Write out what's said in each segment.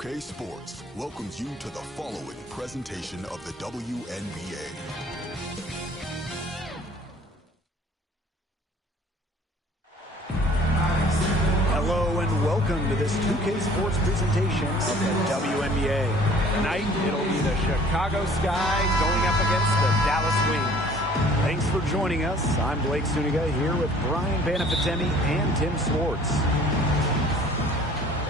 2K Sports welcomes you to the following presentation of the WNBA. Hello and welcome to this 2K Sports presentation of the WNBA. Tonight, it'll be the Chicago Sky going up against the Dallas Wings. Thanks for joining us. I'm Blake Suniga here with Brian Banafitemi and Tim Swartz.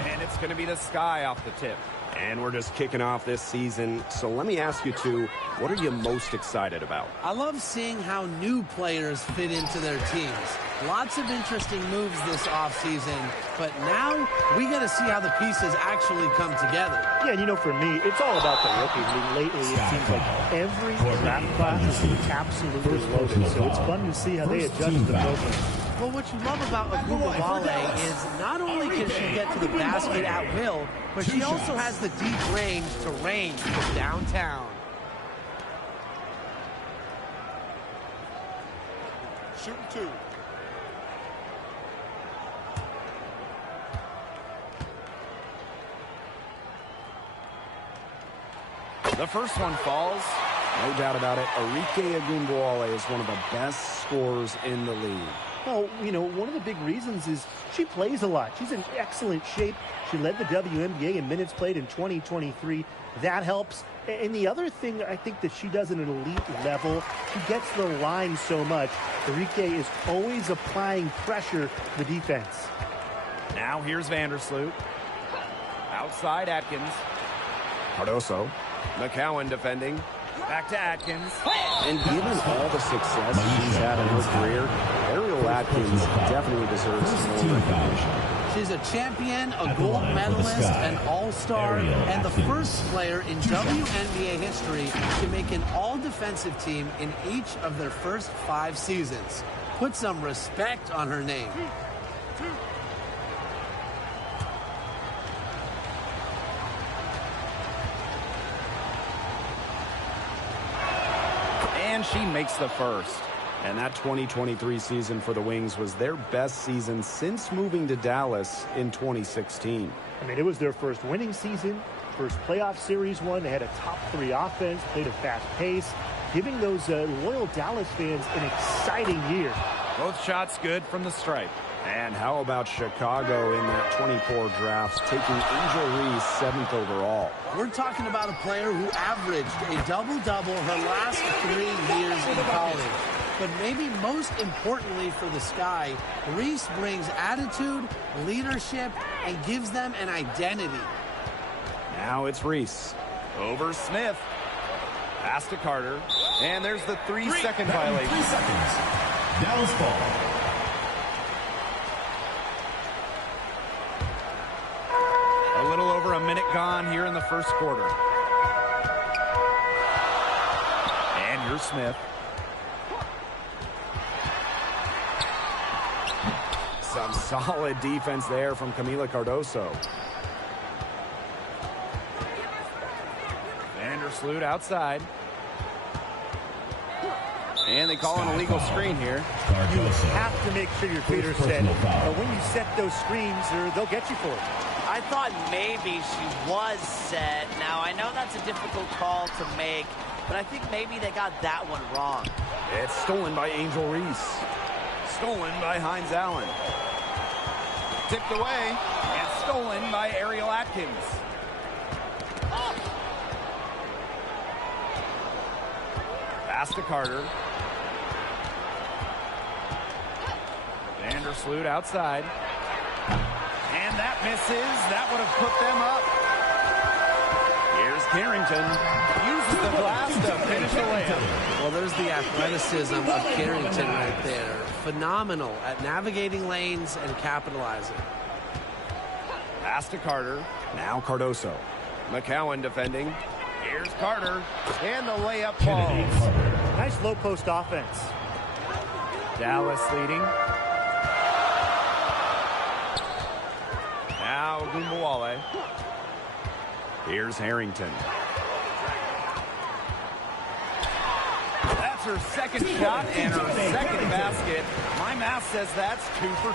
And it's going to be the Sky off the tip. And we're just kicking off this season. So let me ask you two, what are you most excited about? I love seeing how new players fit into their teams. Lots of interesting moves this offseason, but now we got to see how the pieces actually come together. Yeah, you know, for me, it's all about the rookies. I mean, lately it seems like every draft class is absolutely loaded, so it's fun to see how they adjust to the program. Well, what you love about Wnba is not only can she get to the basket at will, but she also has the deep range to range from downtown. Shooting two. The first one falls. No doubt about it. Wnba is one of the best scorers in the league. Well, you know, one of the big reasons is she plays a lot. She's in excellent shape. She led the WNBA in minutes played in 2023. That helps. And the other thing I think that she does at an elite level, she gets the line so much. Enrique is always applying pressure to the defense. Now here's Vandersloot. Outside Atkins. Cardoso. McCowan defending. Back to Atkins. And given all the success she's had in her career, Ariel Atkins definitely deserves some more recognition. She's a champion, a gold medalist, an all-star, and the first player in WNBA history to make an all-defensive team in each of their first 5 seasons. Put some respect on her name. And she makes the first. And that 2023 season for the Wings was their best season since moving to Dallas in 2016. I mean, it was their first winning season, first playoff series one. They had a top 3 offense, played a fast pace, giving those loyal Dallas fans an exciting year. Both shots good from the stripe. And how about Chicago in that 24 draft, taking Angel Reese 7th overall? We're talking about a player who averaged a double-double her last 3 years in college. But maybe most importantly for the Sky, Reese brings attitude, leadership, and gives them an identity. Now it's Reese. Over Smith. Pass to Carter. And there's the 3-second violation. 3 seconds. Dallas ball. A little over a minute gone here in the first quarter. And here's Smith. Some solid defense there from Camila Cardoso. Vandersloot outside. And they call an illegal screen here. You have to make sure your feet are set. But when you set those screens, they'll get you for it. I thought maybe she was set. Now, I know that's a difficult call to make, but I think maybe they got that one wrong. It's stolen by Angel Reese. Stolen by Hines Allen. Tipped away and stolen by Ariel Atkins. Pass to Carter. Vandersloot outside. And that misses. That would have put them up. Here's Carrington. Uses the glass to finish the layup. Well, there's the athleticism of Carrington right there. Phenomenal at navigating lanes and capitalizing. Pass to Carter. Now Cardoso. McCowan defending. Here's Carter. And the layup falls. Nice low post offense. Dallas leading. Now Wnba. Here's Harrington. That's her second shot and her second basket. My math says that's 2 for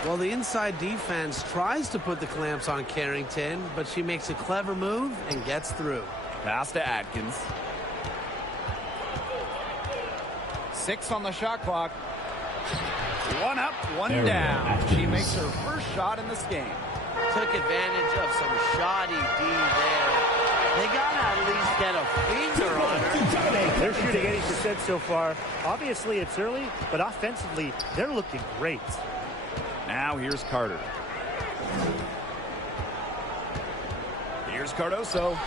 2. Well, the inside defense tries to put the clamps on Carrington, but she makes a clever move and gets through. Pass to Atkins. 6 on the shot clock. 1 up, 1 down. She makes her first shot in this game. Took advantage of some shoddy D there. They got to at least get a finger on her. They're shooting 80% so far. Obviously, it's early, but offensively, they're looking great. Now here's Carter. Here's Cardoso.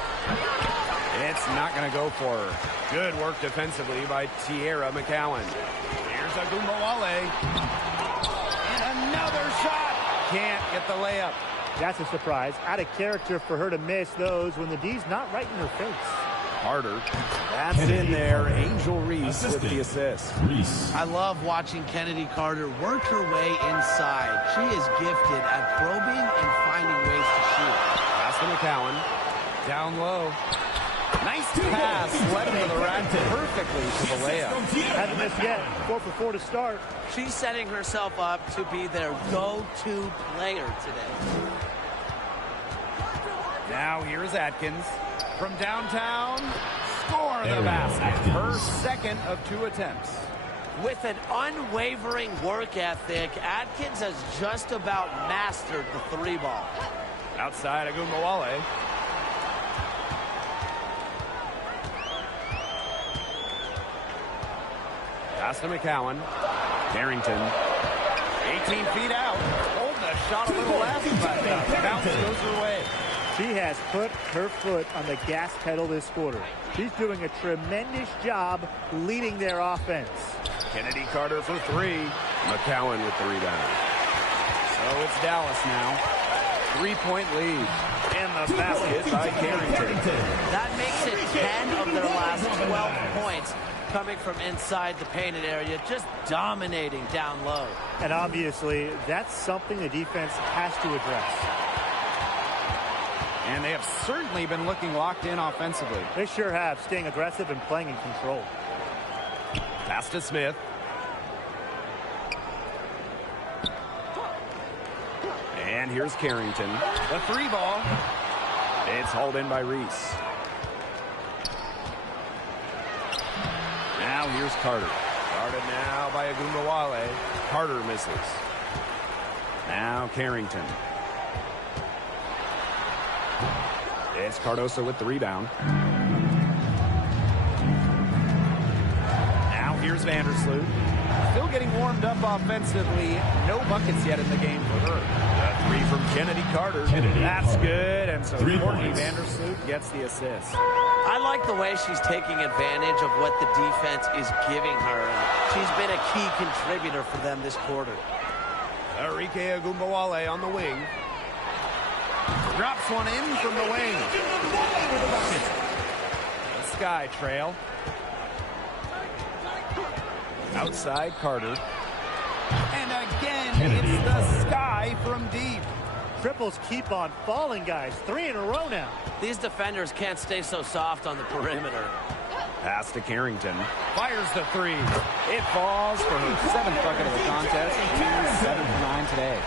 It's not going to go for her. Good work defensively by Tierra McCowan. Here's Wnba. And another shot. Can't get the layup. That's a surprise. Out of character for her to miss those when the D's not right in her face. Carter. That's in there. Angel Reese with the assist. I love watching Kennedy Carter work her way inside. She is gifted at probing and finding ways to shoot. Pass to McCowan. Down low. Nice pass. Led him to the rack perfectly to the layup. Hasn't missed yet. 4 for 4 to start. She's setting herself up to be their go-to player today. Now here's Atkins. From downtown, score the basket. Her second of 2 attempts. With an unwavering work ethic, Atkins has just about mastered the 3-ball. Outside Wnba. Pass to McCowan. Carrington. 18 feet out. Hold the shot a little less, but the bounce goes her way. She has put her foot on the gas pedal this quarter. She's doing a tremendous job leading their offense. Kennedy Carter for 3. McCowan with the rebound. So it's Dallas now. 3-point lead. And the basket by Carrington. That makes it 10 of their last 12 points coming from inside the painted area, just dominating down low. And obviously, that's something the defense has to address. And they have certainly been looking locked in offensively. They sure have, staying aggressive and playing in control. Pass to Smith. And here's Carrington. The 3-ball. It's hauled in by Reese. Now here's Carter. Guarded now by Wnba. Carter misses. Now Carrington. It's Cardoso with the rebound. Now here's Vandersloot. Still getting warmed up offensively. No buckets yet in the game for her. A 3 from Kennedy Carter. That's good. And so Courtney Vandersloot gets the assist. I like the way she's taking advantage of what the defense is giving her. And she's been a key contributor for them this quarter. Arike Wnba on the wing. Drops one in from the wing. The Sky trail. Outside Carter. And again, it's the Sky from deep. Triples keep on falling, guys. 3 in a row now. These defenders can't stay so soft on the perimeter. Pass to Carrington. Fires the 3. It falls for her 7th bucket of the contest. She's 7 for 9 today.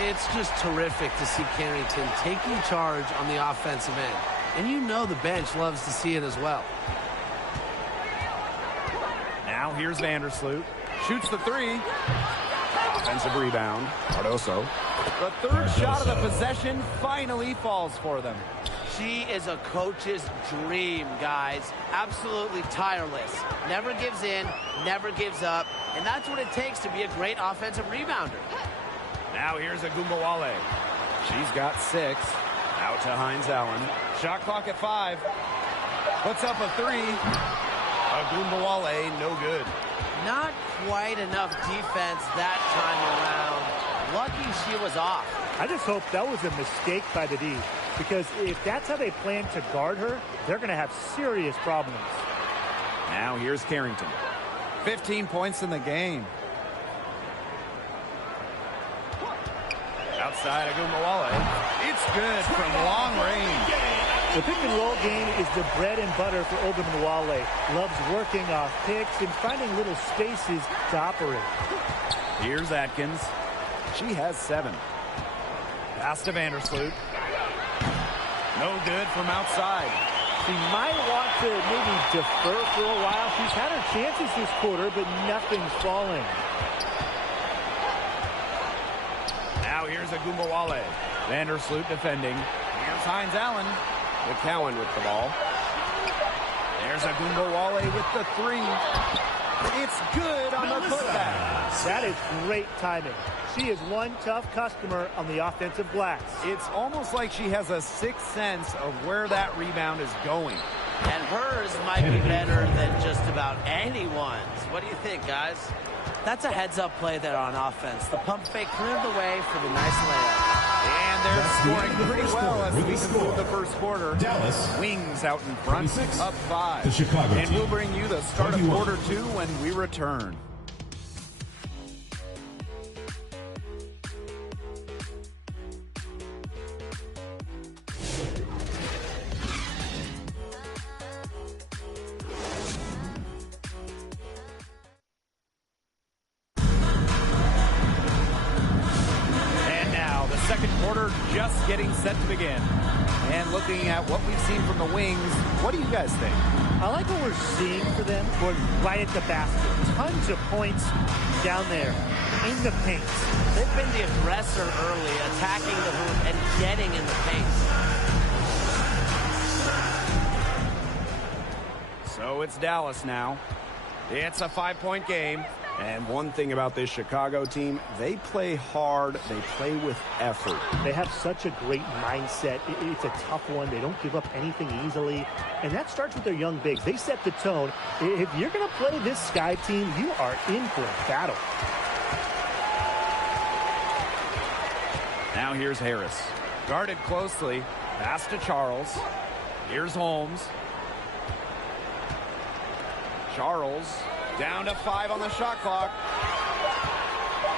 It's just terrific to see Carrington taking charge on the offensive end. And you know the bench loves to see it as well. Now here's Vandersloot. Shoots the 3. Offensive rebound. Cardoso. The 3rd shot of the possession finally falls for them. She is a coach's dream, guys. Absolutely tireless. Never gives in, never gives up. And that's what it takes to be a great offensive rebounder. Now here's Wnba. She's got 6. Out to Hines Allen. Shot clock at 5. Puts up a 3. Wnba, no good. Not quite enough defense that time around. Lucky she was off. I just hope that was a mistake by the D, because if that's how they plan to guard her, they're going to have serious problems. Now here's Carrington. 15 points in the game. Outside of Wnba. It's good from long range. The pick and roll game is the bread and butter for Wnba. Loves working off picks and finding little spaces to operate. Here's Atkins. She has 7. Pass to Vandersloot. No good from outside. She might want to maybe defer for a while. She's had her chances this quarter, but nothing's falling. Now here's Wnba. Vandersloot defending. Here's Hines Allen. McCowan with the ball. There's Wnba with the 3. It's good on the putback. That is great timing. She is one tough customer on the offensive glass. It's almost like she has a sixth sense of where that rebound is going. And hers might be better than just about anyone's. What do you think, guys? That's a heads-up play there on offense. The pump fake cleared the way for the nice layup. And they're scoring pretty well as we conclude the first quarter. Dallas. Wings out in front, up 5. The Chicago and team. we'll bring you the start 21. of quarter 2 when we return. Second quarter just getting set to begin. And looking at what we've seen from the Wings, what do you guys think? I like what we're seeing for them, going right at the basket. Tons of points down there in the paint. They've been the aggressor early, attacking the hoop and getting in the paint. So it's Dallas now. It's a 5-point game. And one thing about this Chicago team, they play hard, they play with effort. They have such a great mindset. It's a tough one. They don't give up anything easily. And that starts with their young bigs. They set the tone. If you're going to play this Sky team, you are in for a battle. Now here's Harris. Guarded closely. Pass to Charles. Here's Holmes. Charles. Down to 5 on the shot clock.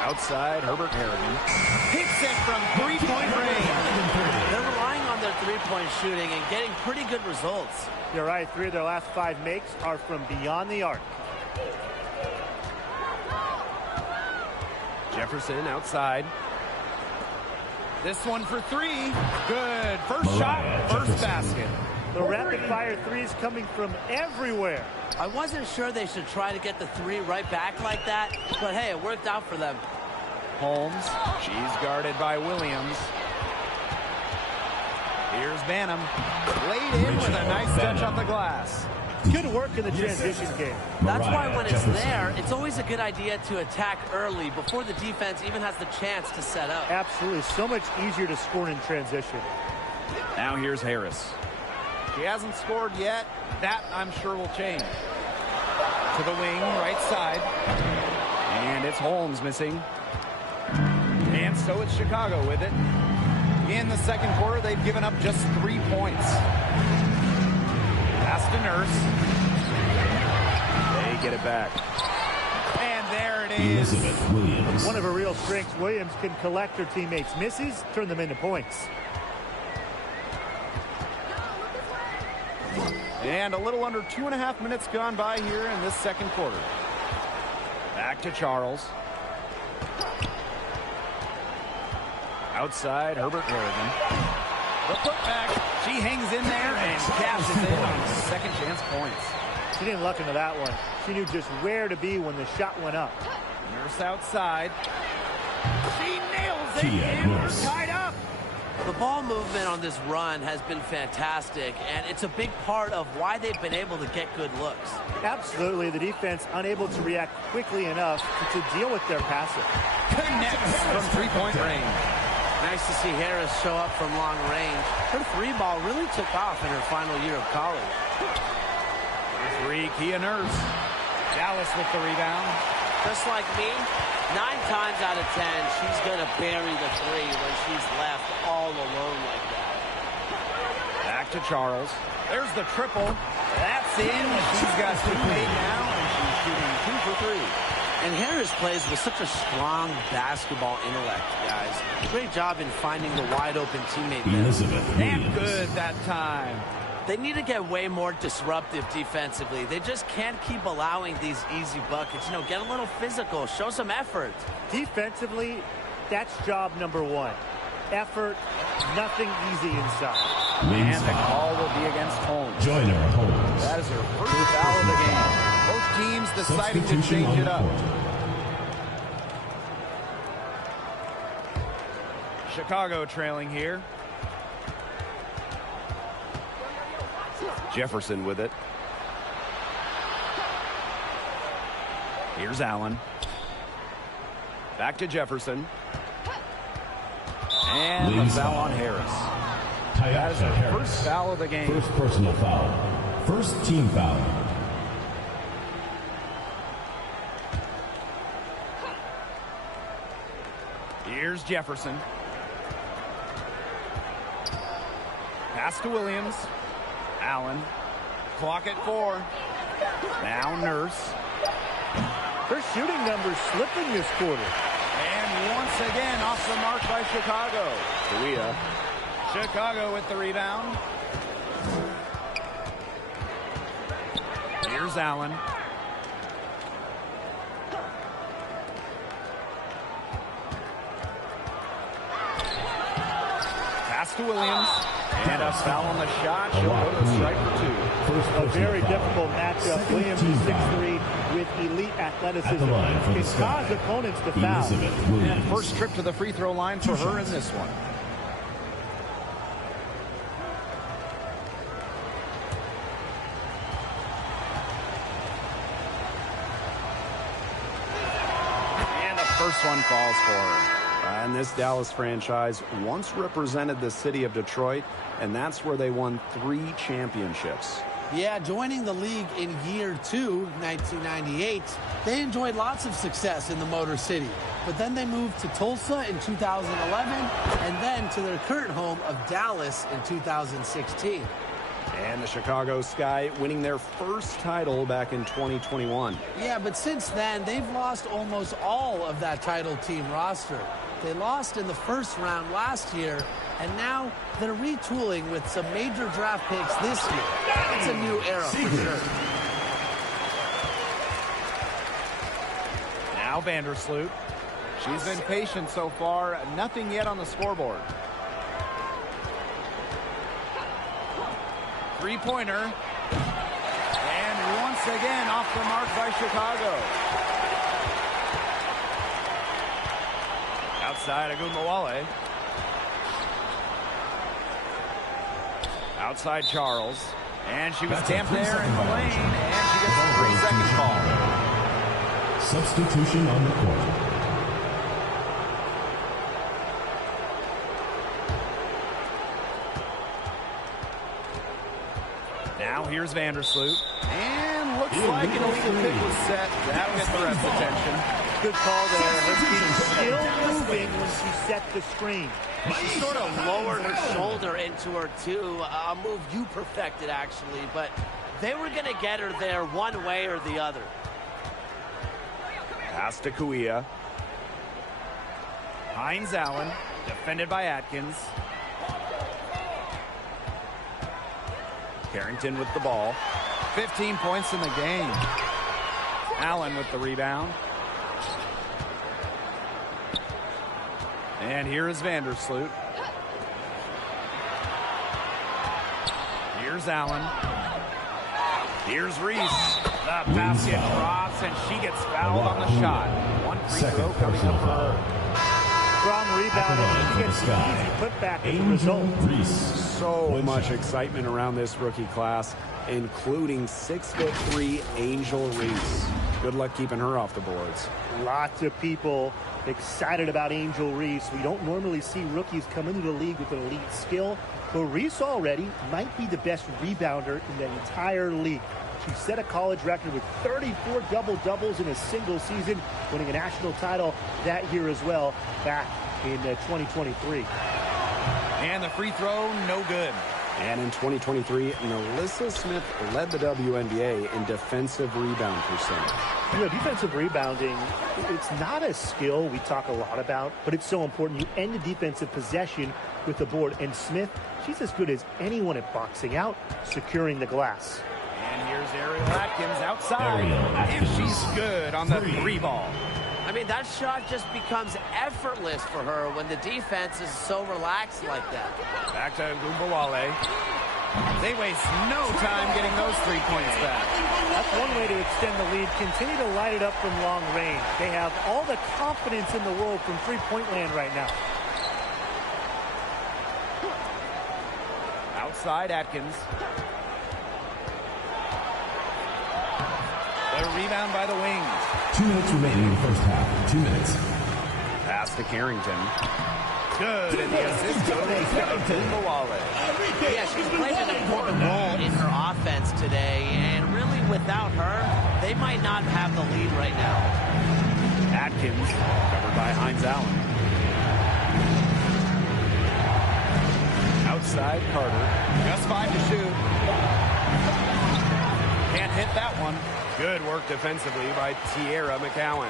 Outside, Herbert Harrigan. Hits it from 3-point range. They're relying on their 3-point shooting and getting pretty good results. You're right. 3 of their last 5 makes are from beyond the arc. Jefferson outside. This one for 3. Good. First shot, first basket. The rapid-fire threes coming from everywhere. I wasn't sure they should try to get the 3 right back like that, but hey, it worked out for them. Holmes, she's guarded by Williams. Here's Banham. Laid in with a nice touch off the glass. Good work in the transition game. That's why when it's there, it's always a good idea to attack early before the defense even has the chance to set up. Absolutely. So much easier to score in transition. Now here's Harris. She hasn't scored yet. That, I'm sure, will change. To the wing, right side. And it's Holmes missing. And so it's Chicago with it. In the second quarter, they've given up just 3 points. Pass to Nurse. They get it back. And there it is. Elizabeth Williams. One of her real strengths, Williams can collect her teammates' misses, turn them into points. And a little under 2.5 minutes gone by here in this second quarter. Back to Charles. Outside, Herbert Harrigan. The putback. She hangs in there and cashes in on second chance points. She didn't luck into that one. She knew just where to be when the shot went up. Nurse outside. She nails it. Kia And we're Nurse. tied up. The ball movement on this run has been fantastic, and it's a big part of why they've been able to get good looks. Absolutely. The defense unable to react quickly enough to deal with their passing. Connects from 3-point range. Nice to see Harris show up from long range. Her 3-ball really took off in her final year of college. 3, Kia Nurse. Dallas with the rebound. Just like me, 9 times out of 10, she's going to bury the 3 when she's left all alone like that. Back to Charles. There's the triple. That's in. She's got 2 made now, and she's shooting 2 for 3. And Harris plays with such a strong basketball intellect, guys. Great job in finding the wide-open teammate there. Elizabeth And Williams. good that time. They need to get way more disruptive defensively. They just can't keep allowing these easy buckets. You know, get a little physical, show some effort. Defensively, That's job number one. Effort, nothing easy inside. And the call will be against Holmes. Joyner Holmes. That is her first foul of the game. Both teams deciding to change it up. Chicago trailing here. Jefferson with it. Here's Allen. Back to Jefferson. And the foul on Harris. That is her first foul of the game. First personal foul. First team foul. Here's Jefferson. Pass to Williams. Allen. Clock at 4. Now Nurse. Her shooting numbers slipping this quarter. And once again off the mark by Chicago. Kuia. Chicago with the rebound. Here's Allen. Pass to Williams. And a foul on the shot. She'll go to strike for 2. A very difficult matchup. Williams is 6'3" with elite athleticism. It's caused opponents to foul. And first trip to the free throw line for her in this one. And the first one falls for her. And this Dallas franchise once represented the city of Detroit, and that's where they won 3 championships. Yeah, joining the league in year 2, 1998, they enjoyed lots of success in the Motor City. But then they moved to Tulsa in 2011 and then to their current home of Dallas in 2016. And the Chicago Sky winning their first title back in 2021. Yeah, but since then, they've lost almost all of that title team roster. They lost in the first round last year, and now they're retooling with some major draft picks this year. It's a new era for sure. Now Vandersloot. She's been patient so far. Nothing yet on the scoreboard. Three-pointer. And once again off the mark by Chicago. Outside Wnba. Outside Charles. And she was tamped there in the lane. And she gets a 3-second call. Substitution on the court. Now here's Vandersloot. And looks like an illegal pick was set. That'll get the ref's attention. Good call there. Her feet still moving when she set the screen. She sort of lowered her shoulder into her, too. A move you perfected, actually. But they were going to get her there one way or the other. Pass to Kuia. Hines Allen, defended by Atkins. Carrington with the ball. 15 points in the game. Allen with the rebound. And here is Vandersloot. Here's Allen. Here's Reese. The basket drops, and she gets fouled on the shot. One free throw coming up for her. Strong rebound. She gets the easy putback as a result. So much excitement around this rookie class, including 6'3" Angel Reese. Good luck keeping her off the boards. Lots of people excited about Angel Reese. We don't normally see rookies come into the league with an elite skill, but Reese already might be the best rebounder in the entire league. She set a college record with 34 double-doubles in a single season, winning a national title that year as well back in 2023. And the free throw, no good. And in 2023, Melissa Smith led the WNBA in defensive rebound percentage. You know, defensive rebounding, it's not a skill we talk a lot about, but it's so important. You end the defensive possession with the board. And Smith, she's as good as anyone at boxing out, securing the glass. And here's Ariel Atkins outside. If she's good on the 3 ball. I mean, that shot just becomes effortless for her when the defense is so relaxed like that. Back to Wnba. They waste no time getting those 3 points back. That's one way to extend the lead. Continue to light it up from long range. They have all the confidence in the world from three-point land right now. Outside Atkins. The rebound by the wings. 2 minutes remaining in the first half. 2 minutes. Pass to Carrington. Good, and the assist goes to Wnba. Yeah, she's played an important role in her offense today, and really without her, they might not have the lead right now. Atkins, covered by Hines Allen. Outside Carter. Just 5 to shoot. Can't hit that one. Good work defensively by Tierra McCowan.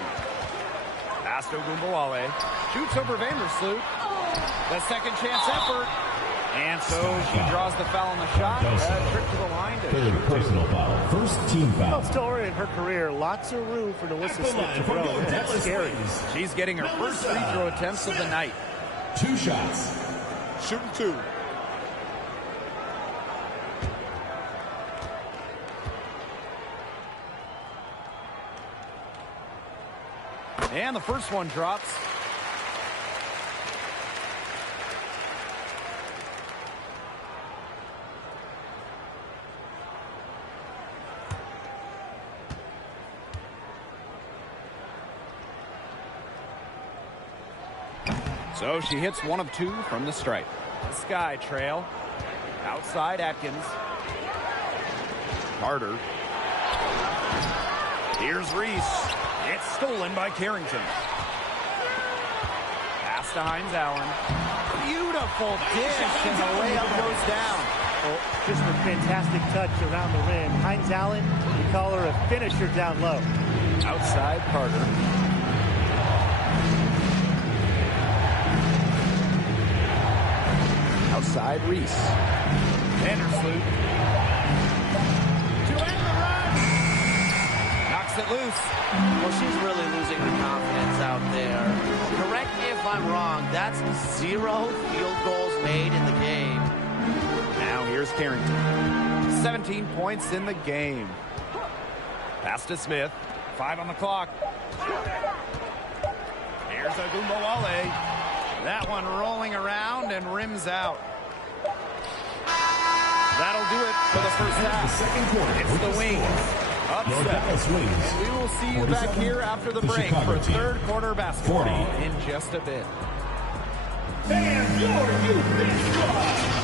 Pass to Wnba. Shoots over Vandersloot. The second chance effort. And so she draws the foul on the shot. Trip to the line. Third personal foul. First team foul. Well, still early in her career, lots of room for Delissa Smith to grow. That's scary. She's getting her first free throw attempts of the night. 2 shots. Shooting 2. And the first one drops. So she hits 1 of 2 from the stripe. The Sky trail. Outside Atkins. Carter. Here's Reese. It's stolen by Carrington. Pass to Hines Allen. Beautiful dish, and the layup goes down. Well, just a fantastic touch around the rim. Hines Allen, we call her a finisher down low. Outside Carter. Outside Reese. Vandersloot. To end the run. Knocks it loose. Well, she's really losing her confidence out there. Correct me if I'm wrong. That's 0 field goals made in the game. Now here's Carrington. 17 points in the game. Pass to Smith. 5 on the clock. Here's a Wnba. That one rolling around and rims out. That'll do it for the first half. The second quarter. It's the Wings. Upset. And we will see you back here after the break for third quarter basketball in just a bit. And your youth is gone.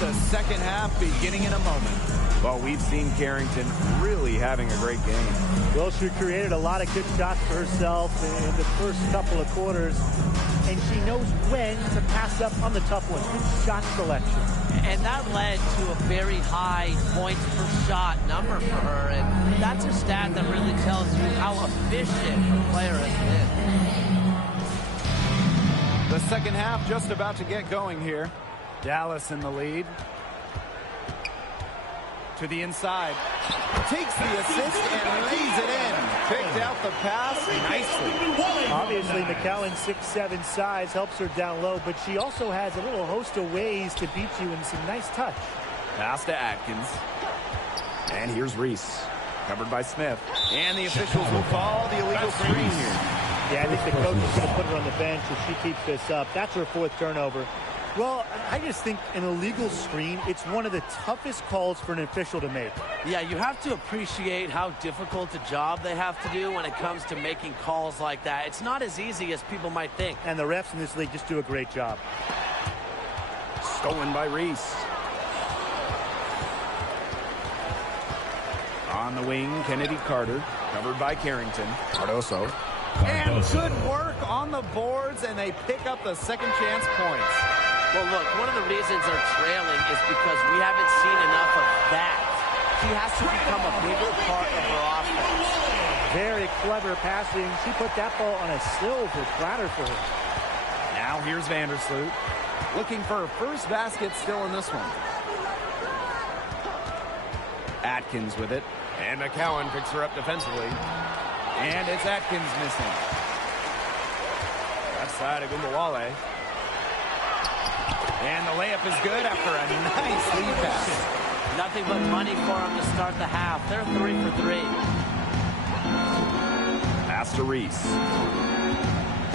The second half beginning in a moment. Well, we've seen Carrington really having a great game. Well, she created a lot of good shots for herself in the first couple of quarters, and she knows when to pass up on the tough ones. Good shot selection. And that led to a very high points per shot number for her, and that's a stat that really tells you how efficient her player has been. The second half just about to get going here. Dallas in the lead. To the inside. Takes the assist and lays it in. Picked out the pass nicely. Obviously, McCowan's 6'7" size helps her down low, but she also has a little host of ways to beat you in some nice touch. Pass to Atkins. And here's Reese. Covered by Smith. And the officials will call the illegal screen here. Yeah, I think the coach is going to put her on the bench if she keeps this up. That's her 4th turnover. Well, I just think an illegal screen, it's one of the toughest calls for an official to make. Yeah, you have to appreciate how difficult a job they have to do when it comes to making calls like that. It's not as easy as people might think. And the refs in this league just do a great job. Stolen by Reese. On the wing, Kennedy Carter, covered by Carrington. Cardoso. And good work on the boards, and they pick up the second chance points. Well, look, one of the reasons they're trailing is because we haven't seen enough of that. He has to become a bigger part of their offense. Very clever passing. She put that ball on a silver platter for her. Now here's Vandersloot, looking for her first basket still in this one. Atkins with it, and McCowan picks her up defensively. And it's Atkins missing. Left side of Wnba. And the layup is good after a nice lead pass. Nothing but money for them to start the half. They're 3 for 3. Pass to Reese.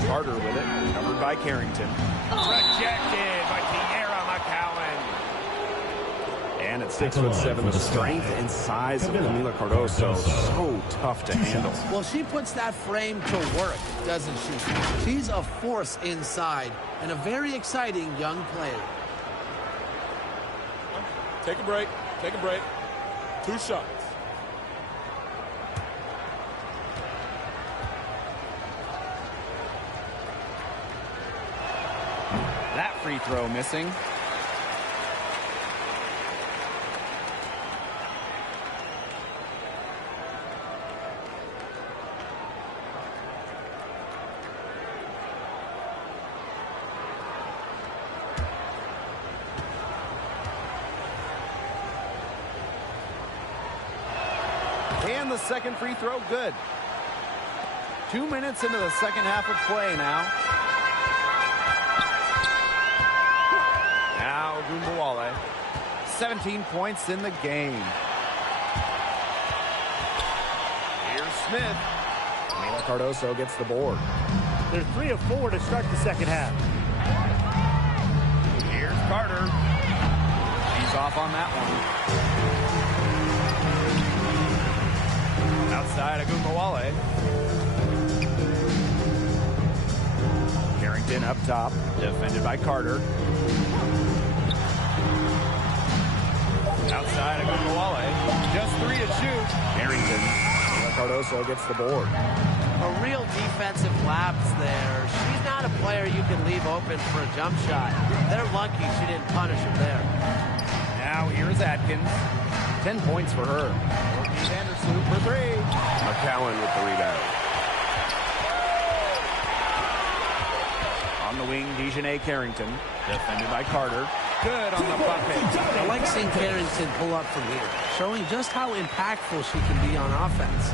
Carter with it, covered by Carrington. Rejected by Tiara McCowan. And at 6'7", the strength and size of Camila Cardoso, so tough to handle. Well, she puts that frame to work, doesn't she? She's a force inside and a very exciting young player. Take a break. Take a break. 2 shots. That free throw missing. And the second free throw, good. 2 minutes into the second half of play now. Now Wnba, 17 points in the game. Here's Smith. Camila Cardoso gets the board. They're 3 of 4 to start the second half. Here's Carter. She's off on that one. Outside of Wnba. Carrington up top, defended by Carter. Outside of Wnba. Just 3 to shoot. Carrington. Cardoso gets the board. A real defensive lapse there. She's not a player you can leave open for a jump shot. They're lucky she didn't punish him there. Now here's Atkins. 10 points for her. Vandersloot for 3. McCowan with the rebound. On the wing, Dejanay Carrington. Defended by Carter. Good on the bucket. I like seeing Carrington pull up from here, showing just how impactful she can be on offense.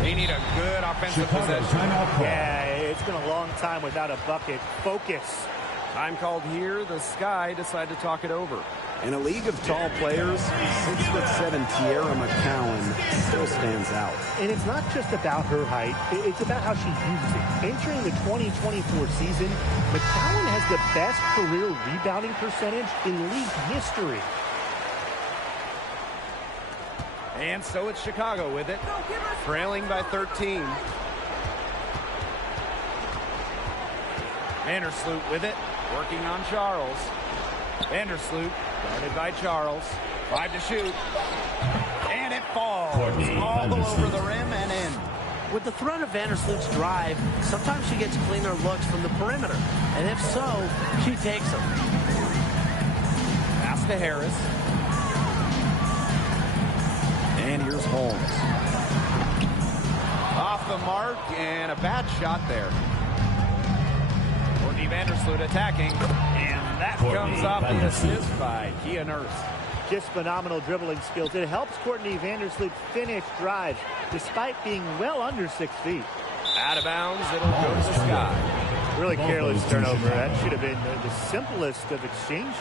They need a good offensive possession. Yeah, it's been a long time without a bucket. Focus. Time called here. The Sky decide to talk it over. In a league of tall players, 6'7" Tiara McCowan still stands out. And it's not just about her height. It's about how she uses it. Entering the 2024 season, McCowan has the best career rebounding percentage in league history. And so it's Chicago with it, trailing by 13. Vandersloot with it, working on Charles. Vandersloot, guarded by Charles. 5 to shoot. And it falls all over the rim and in. With the threat of Vandersloot's drive, sometimes she gets cleaner looks from the perimeter. And if so, she takes them. Pass to Harris. And here's Holmes. Off the mark, and a bad shot there. Courtney Vandersloot attacking, and that comes off the assist by Kia Nurse. Just phenomenal dribbling skills. It helps Courtney Vandersloot finish drives despite being well under 6 feet. Out of bounds, it'll go to the Sky. Really careless turnover. That should have been the simplest of exchanges.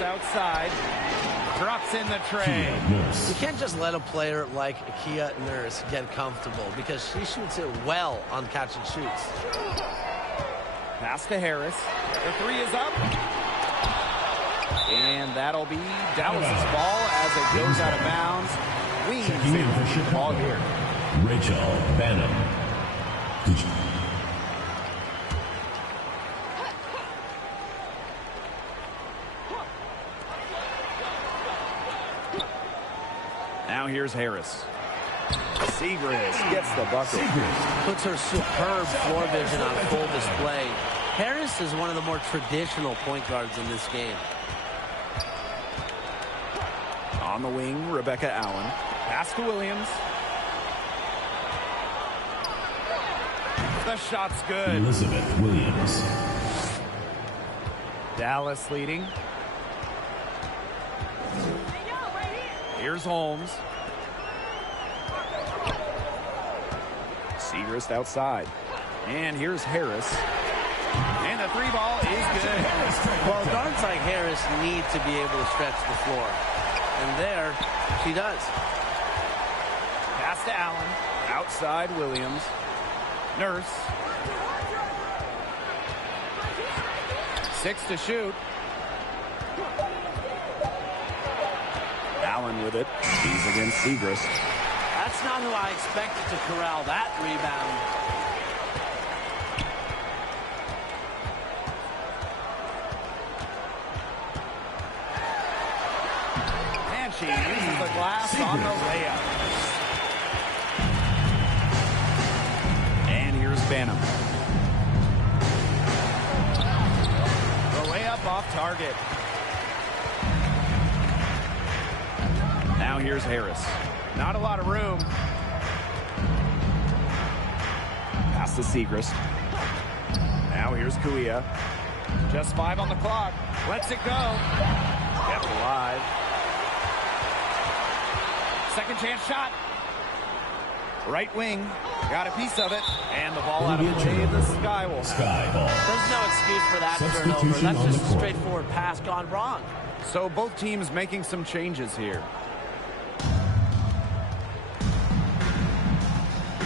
Outside, drops in the tray. You can't just let a player like Kia Nurse get comfortable because she shoots it well on catch and shoots. Pass to Harris. The three is up. And that'll be Dallas's ball as it goes out of bounds. Wings in the ball here. Rachel Banham. Now here's Harris. Segrist gets the bucket. Puts her superb floor vision on full display. Harris is one of the more traditional point guards in this game. On the wing, Rebecca Allen. Pass to Williams. The shot's good. Elizabeth Williams. Dallas leading. Here's Holmes. Segrist outside. And here's Harris. And the three ball is good. Well, guards like Harris need to be able to stretch the floor. And there, she does. Pass to Allen. Outside Williams. Nurse. 6 to shoot. Allen with it. He's against Segrist. That's not who I expected to corral that rebound. And she uses the glass on the layup. And here's Banham. The layup off target. Now here's Harris. Not a lot of room. Pass to Segrist. Now here's Kuia. Just 5 on the clock. Lets it go. Kept alive. Second chance shot. Right wing. Got a piece of it. And the ball out of play. The Sky will. Sky ball. There's no excuse for that turnover. That's just a straightforward pass gone wrong. So both teams making some changes here.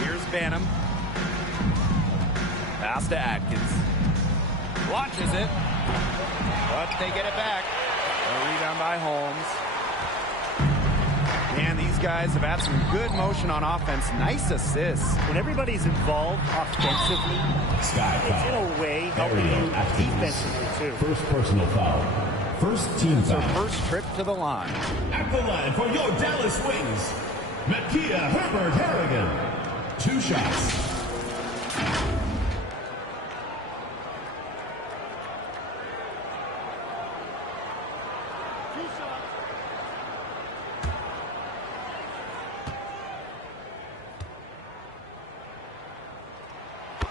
Here's Banham. Pass to Atkins. Launches it. But they get it back. A rebound by Holmes. And these guys have had some good motion on offense. Nice assists. When everybody's involved offensively, Sky it's in foul. a way helping you defensively too. First personal foul. First team It's her foul. first trip to the line. At the line for your Dallas Wings, Makia Herbert Harrigan. 2 shots.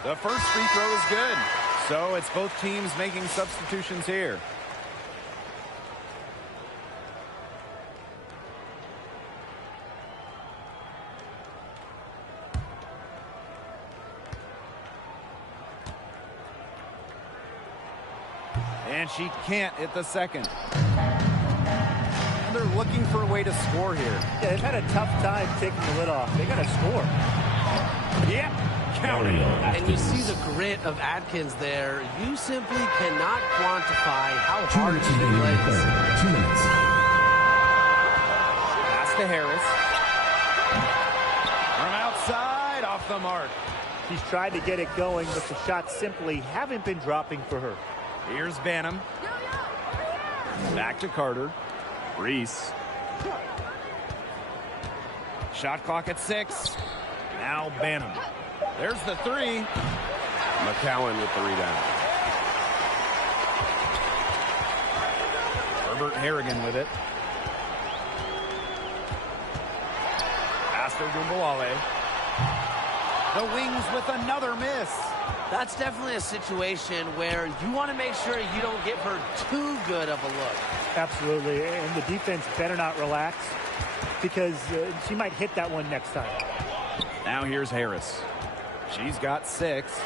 The first free throw is good. So it's both teams making substitutions here. And she can't hit the second. And they're looking for a way to score here. Yeah, they've had a tough time taking the lid off. They got to score. Yep. Count it. And you see the grit of Atkins there. You simply cannot quantify how hard she plays. 2 minutes. Pass to Harris. From outside, off the mark. She's tried to get it going, but the shots simply haven't been dropping for her. Here's Banham. Back to Carter. Reese. Shot clock at 6. Now Banham. There's the 3. McCowan with the rebound. Herbert Harrigan with it. Pass to Wnba. The Wings with another miss. That's definitely a situation where you want to make sure you don't give her too good of a look. Absolutely, and the defense better not relax because she might hit that one next time. Now here's Harris. She's got 6.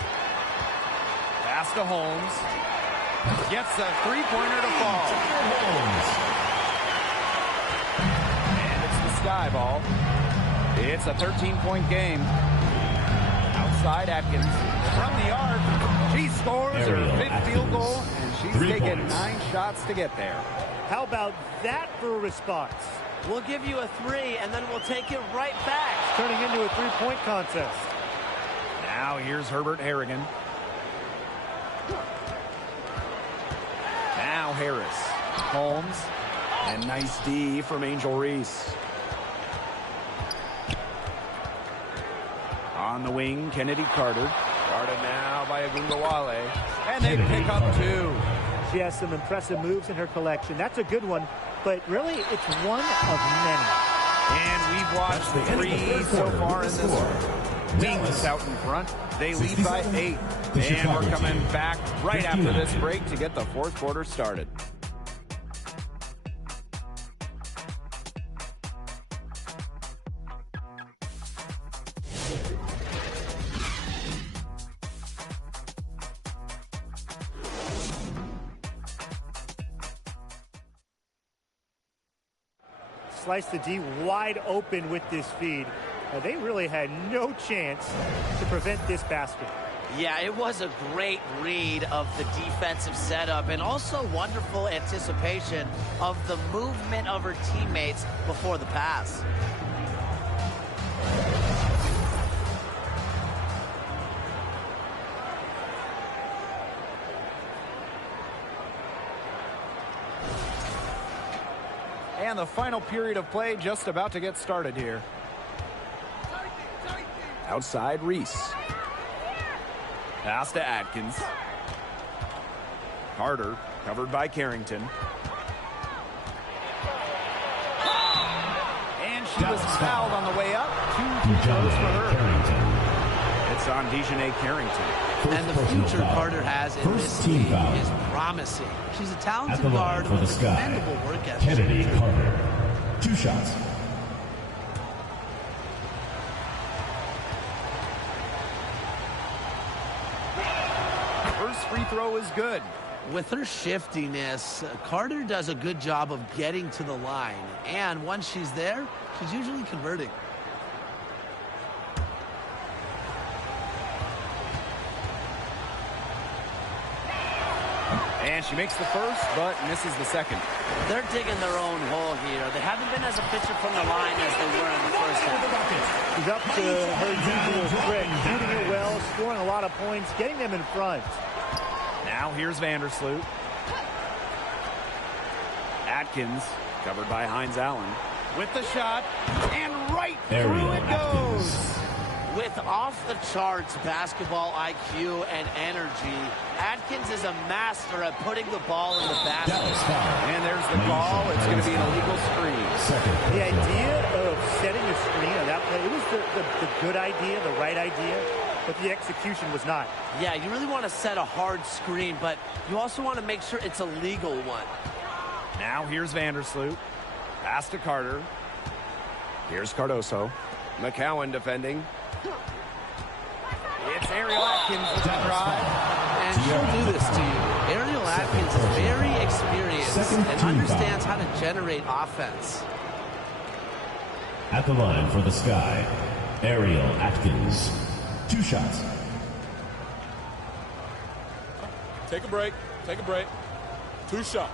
Pass to Holmes. Gets a three-pointer to fall. Sky ball. It's a 13-point game. Outside Atkins from the arc. She scores her fifth field goal, and she's taken 9 shots to get there. How about that for a response? We'll give you a 3, and then we'll take it right back. It's turning into a 3-point contest. Now here's Herbert Harrigan. Now Harris. Holmes. And nice D from Angel Reese. On the wing, Kennedy Carter. Guarded now by Wnba. And they pick up 2. She has some impressive moves in her collection. That's a good one, but really it's one of many. And we've watched 3 so far in this one. Wings out in front. They lead by 8. And we're coming back right after this break to get the 4th quarter started. Slice the D wide open with this feed. They really had no chance to prevent this basket. Yeah, it was a great read of the defensive setup and also wonderful anticipation of the movement of her teammates before the pass. And the final period of play just about to get started here. Outside Reese. Pass to Atkins. Carter covered by Carrington. And she was fouled on the way up. 2 free throws for her. It's on Dejanay Carrington. And the future Carter has in this team is promising. She's a talented guard with a commendable work ethic. Kennedy Carter. 2 shots. First free throw is good. With her shiftiness, Carter does a good job of getting to the line. And once she's there, she's usually converting. And she makes the first, but misses the second. They're digging their own hole here. They haven't been as efficient from the line as they were in the first half. She's up to her usual trick, shooting it well, scoring a lot of points, getting them in front. Now here's Vandersloot. Atkins, covered by Hines Allen, with the shot, and right through it goes. With off-the-charts basketball IQ and energy, Atkins is a master at putting the ball in the basket. And there's the call. It's going to be an illegal screen. The idea of setting a screen on that play, it was the good idea, the right idea, but the execution was not. Yeah, you really want to set a hard screen, but you also want to make sure it's a legal one. Now here's Vandersloot. Pass to Carter. Here's Cardoso. McCowan defending. It's Ariel Atkins with the drive. And she'll do this to you. Ariel Atkins is very experienced and understands how to generate offense. At the line for the Sky, Ariel Atkins. 2 shots. Take a break. Take a break. 2 shots.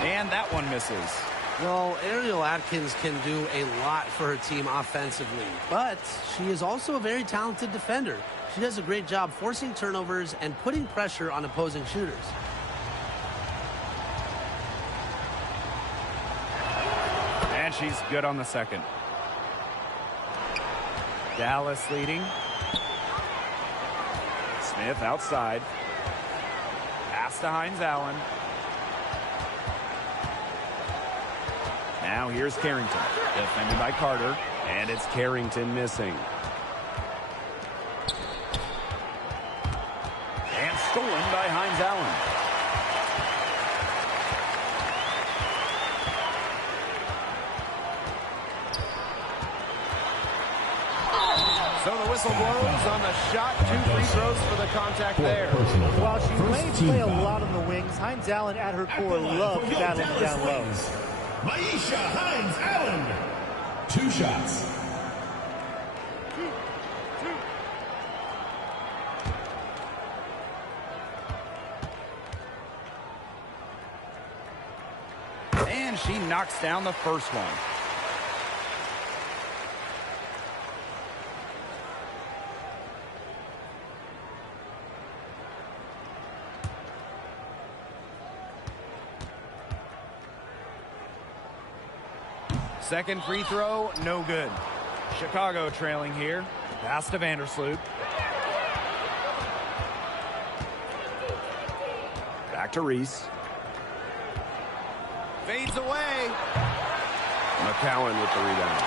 And that one misses. Well, Ariel Atkins can do a lot for her team offensively, but she is also a very talented defender. She does a great job forcing turnovers and putting pressure on opposing shooters. And she's good on the second. Dallas leading. Smith outside. Pass to Hines Allen. Now here's Carrington, defended by Carter, and it's Carrington missing. And stolen by Hines Allen. So the whistle blows on the shot. 2 free throws for the contact there. While she may play a lot on the wings, Hines Allen at her core loves battling down low. Maisha Hines Allen. 2 shots. And she knocks down the first one. Second free throw, no good. Chicago trailing here. Pass to Vandersloot. Back to Reese. Fades away. McCowan with the rebound.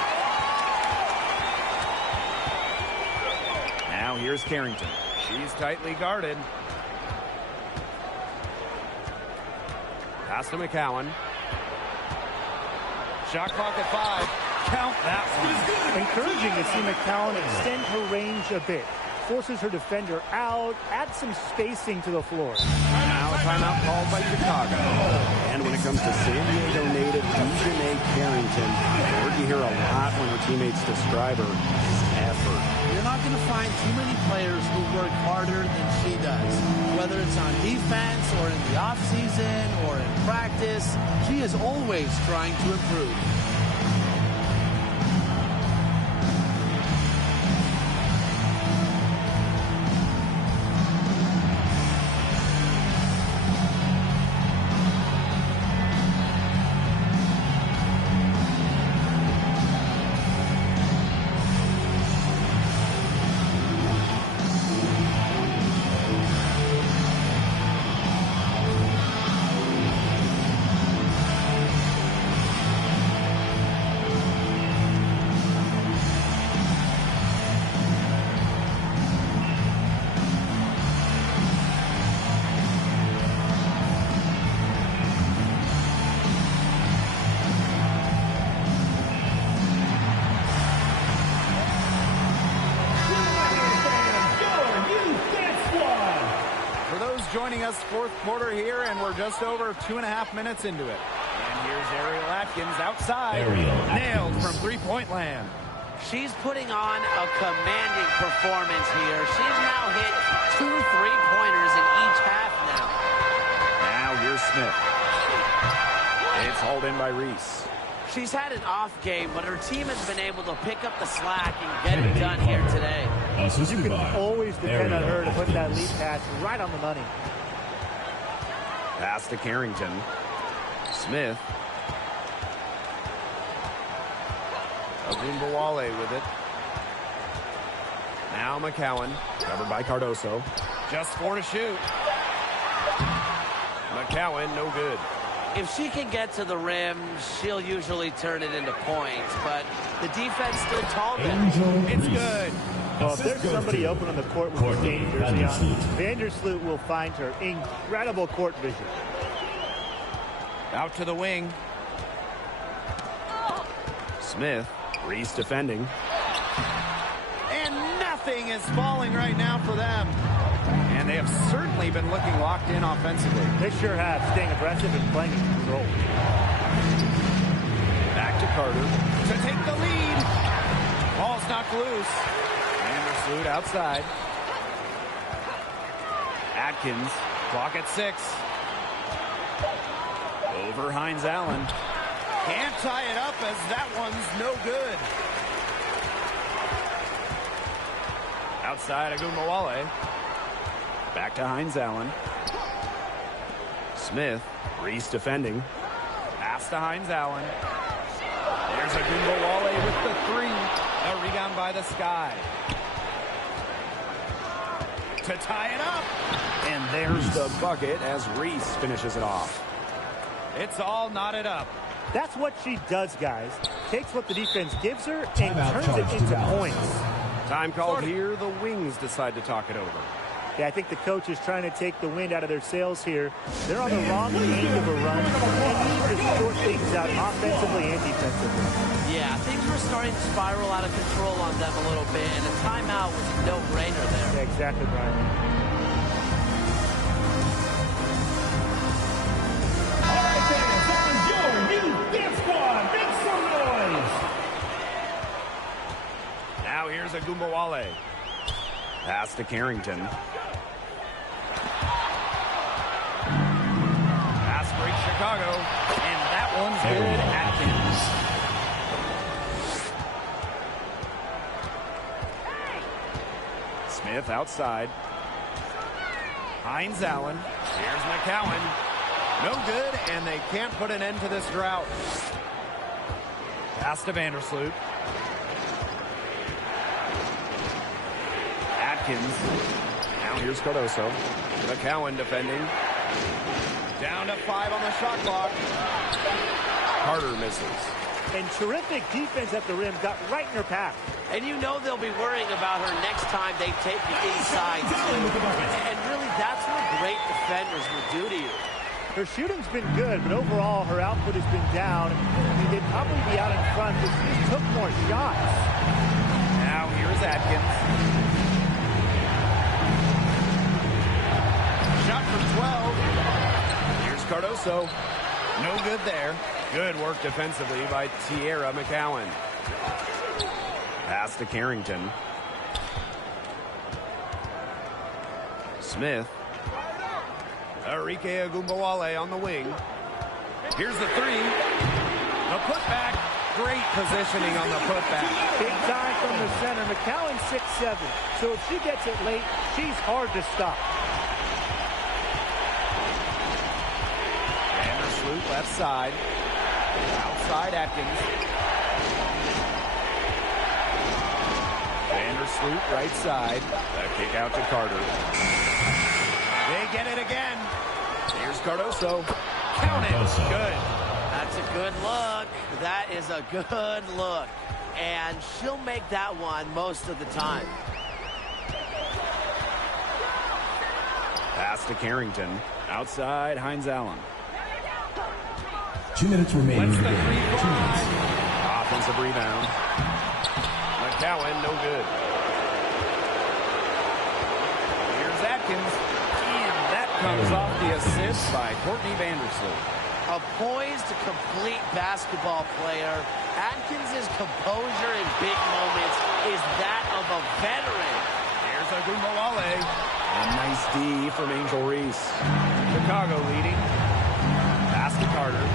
Now here's Carrington. She's tightly guarded. Pass to McCowan. Shot clock at 5. Count that one. Encouraging to see McCowan extend her range a bit. Forces her defender out, adds some spacing to the floor. Now a timeout called by Chicago. And when it comes to San Diego native Wnba Carrington, a word you hear a lot when her teammates describe her is effort. You're not going to find too many players who work harder than she does. Whether it's on defense or in the offseason or in practice, she is always trying to improve. Joining us fourth quarter here, and we're just over 2.5 minutes into it. And here's Ariel Atkins outside. Nailed from three-point land. She's putting on a commanding performance here. She's now hit 2 3-pointers in each half now. Now here's Smith. It's hauled in by Reese. She's had an off game, but her team has been able to pick up the slack and get it done here today. You can always depend on her to put that lead pass right on the money. Pass to Carrington. Smith. Wnba with it. Now McCowan, covered by Cardoso. Just 4 to shoot. McCowan, no good. If she can get to the rim, she'll usually turn it into points, but the defense stood tall there. It's good. Well, if there's somebody open on the court with the game jersey on, Vandersloot will find her. Incredible court vision. Out to the wing. Smith. Reese defending. And nothing is falling right now for them. And they have certainly been looking locked in offensively. They sure have, staying aggressive and playing in control. Back to Carter to take the lead. Ball's knocked loose. Vandersloot outside. Atkins, clock at 6. Over Hines Allen. Can't tie it up as that one's no good. Outside Wnba. Back to Hines Allen. Smith. Reese defending. Pass to Hines Allen. There's Wnba with the 3. A rebound by the Sky. To tie it up. And there's the bucket as Reese finishes it off. It's all knotted up. That's what she does, guys. Takes what the defense gives her and turns it into points. Time called here. The Wings decide to talk it over. Yeah, I think the coach is trying to take the wind out of their sails here. They're on the wrong end of a run. They need to sort things out offensively and defensively. Yeah, things were starting to spiral out of control on them a little bit, and a timeout was a no-brainer there. Yeah, exactly, Brian. All right, fans, that was your new dance squad. Make some noise. Now here's Wnba. Pass to Carrington. Pass break Chicago. And that one's good. Atkins. Smith outside. Hines Allen. Here's McCowan. No good, and they can't put an end to this drought. Pass to Vandersloot. Atkins. Now here's Cardoso. McCowan defending. Down to 5 on the shot clock. Carter misses. And terrific defense at the rim. Got right in her path. And you know they'll be worrying about her next time they take you inside, too. And really, that's what great defenders will do to you. Her shooting's been good, but overall, her output has been down. I mean, they'd probably be out in front, but she just took more shots. Now here's Atkins. Shot for 12. Here's Cardoso. No good there. Good work defensively by Tierra McCowan. Pass to Carrington. Smith. Arike Wnba on the wing. Here's the 3. The putback. Great positioning on the putback. Big time from the center. McCowan 6'7", so if she gets it late, she's hard to stop. Vandersloot left side. Outside Atkins. Vandersloot right side. A kick out to Carter. They get it again. Here's Cardoso. Count it. Good. That's a good look. That is a good look. And she'll make that one most of the time. Pass to Carrington. Outside Hines Allen. 2 minutes remaining. 2 minutes. Offensive rebound. McCowan, no good. Here's Atkins. And that comes off the assist by Courtney Vandersloot. A poised, complete basketball player. Atkins' composure in big moments is that of a veteran. Here's Wnba. A nice D from Angel Reese. Chicago leading. Pass to Carter.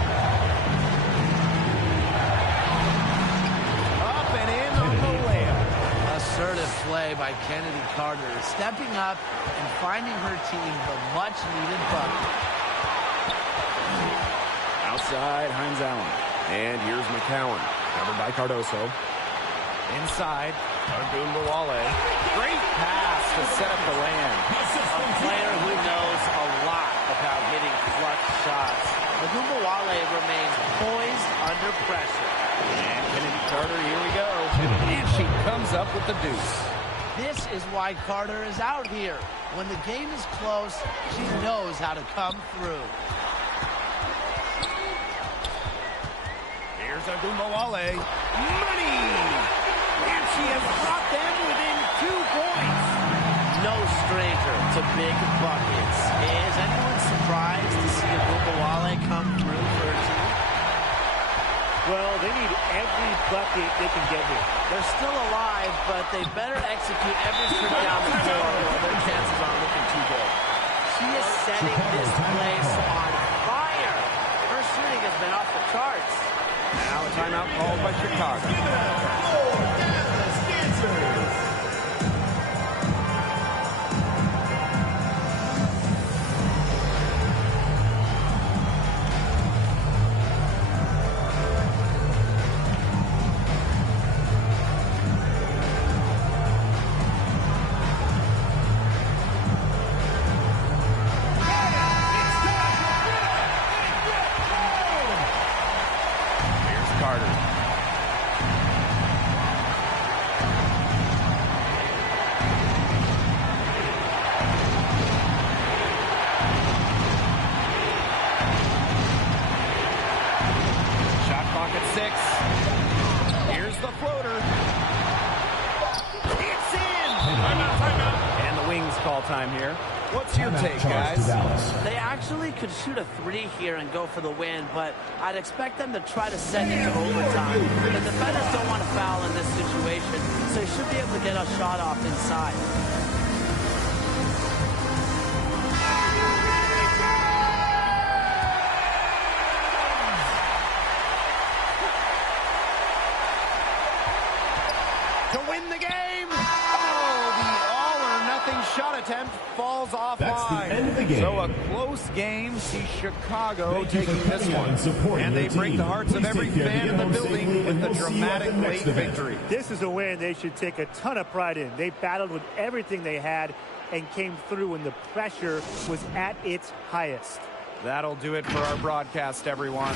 Up and in on the layup. Assertive play by Kennedy Carter, stepping up and finding her team the much-needed bucket. Outside, Hines Allen. And here's McCowan. Covered by Cardoso. Inside, Wnba. Great pass to set up the land. A player who knows a lot about hitting clutch shots. Wnba remains poised under pressure. And Kennedy Carter, here we go. And she comes up with the deuce. This is why Carter is out here. When the game is close, she knows how to come through. Here's Wnba. Money! And she has brought them within 2 points. No stranger to big buckets. Is anyone surprised to see Wnba come through for her team? Well, they need every bucket they can get here. They're still alive, but they better execute every trip down the floor or their chances aren't looking too good. She is setting this place on fire. Her shooting has been off the charts. Now a timeout called by Chicago. time here. What's your take, guys? They actually could shoot a 3 here and go for the win, but I'd expect them to try to send it to overtime. The defenders don't want to foul in this situation, so they should be able to get a shot off inside. To win the game! Oh, the all-or-nothing shot attempt falls offline. That's the end of the game. So a close game sees Chicago taking this one. And they break team. the hearts of Please every take care to fan get in the home building safely, with and the we'll see you at dramatic the next late event. victory. This is a win they should take a ton of pride in. They battled with everything they had and came through when the pressure was at its highest. That'll do it for our broadcast, everyone.